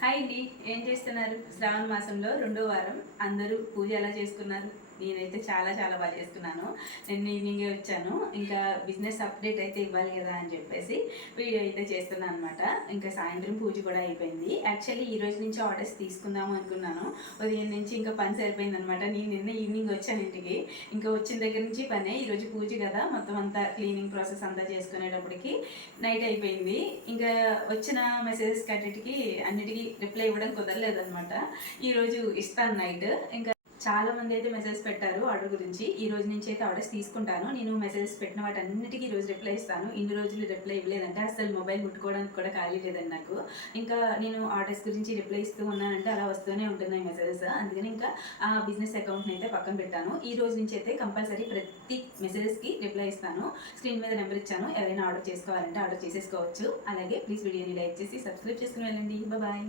Hi అండి, ఏం చేస్తున్నారు? శ్రావణ మాసంలో రెండో వారం అందరూ పూజ ఎలా చేసుకున్నారు? నేనైతే చాలా చాలా బాగా చేసుకున్నాను. నేను ఈవినింగే వచ్చాను. ఇంకా బిజినెస్ అప్డేట్ అయితే ఇవ్వాలి కదా అని చెప్పేసి వీడియో అయితే చేస్తున్నాను అనమాట. ఇంకా సాయంత్రం పూజ కూడా అయిపోయింది. యాక్చువల్లీ ఈ రోజు నుంచి ఆర్డర్స్ తీసుకుందాము అనుకున్నాను. ఉదయం నుంచి ఇంకా పని సరిపోయింది అనమాట. నేను నిన్న ఈవినింగ్ వచ్చాను ఇంటికి. ఇంకా వచ్చిన దగ్గర నుంచి పనే. ఈరోజు పూజ కదా, మొత్తం అంతా క్లీనింగ్ ప్రాసెస్ అంతా చేసుకునేటప్పటికి నైట్ అయిపోయింది. ఇంకా వచ్చిన మెసేజెస్ అన్నిటికీ రిప్లై ఇవ్వడం కుదరలేదు అనమాట. ఈరోజు ఇస్తాను నైట్. ఇంకా చాలా మంది అయితే మెసేజ్ పెట్టారు ఆర్డర్ గురించి. ఈ రోజు నుంచి అయితే ఆర్డర్స్ తీసుకుంటాను. నేను మెసేజెస్ పెట్టిన వాటన్నిటికీ ఈ రోజు రిప్లై ఇస్తాను. ఇన్ని రోజులు రిప్లై ఇవ్వలేదంటే అసలు మొబైల్ ముట్టుకోవడానికి కూడా ఖాళీ లేదండి నాకు. ఇంకా నేను ఆర్డర్స్ గురించి రిప్లై ఇస్తూ ఉన్నానంటే అలా వస్తూనే ఉంటున్నాయి మెసేజెస్. అందుకని ఇంకా ఆ బిజినెస్ అకౌంట్ని అయితే పక్కన పెట్టాను. ఈ రోజు నుంచి అయితే కంపల్సరీ ప్రతి మెసేజెస్కి రిప్లై ఇస్తాను. స్క్రీన్ మీద నెంబర్ ఇచ్చాను, ఎవరైనా ఆర్డర్ చేసుకోవాలంటే ఆర్డర్ చేసేసుకోవచ్చు. అలాగే ప్లీజ్ వీడియోని లైక్ చేసి సబ్స్క్రైబ్ చేసుకుని వెళ్ళండి. బాయ్.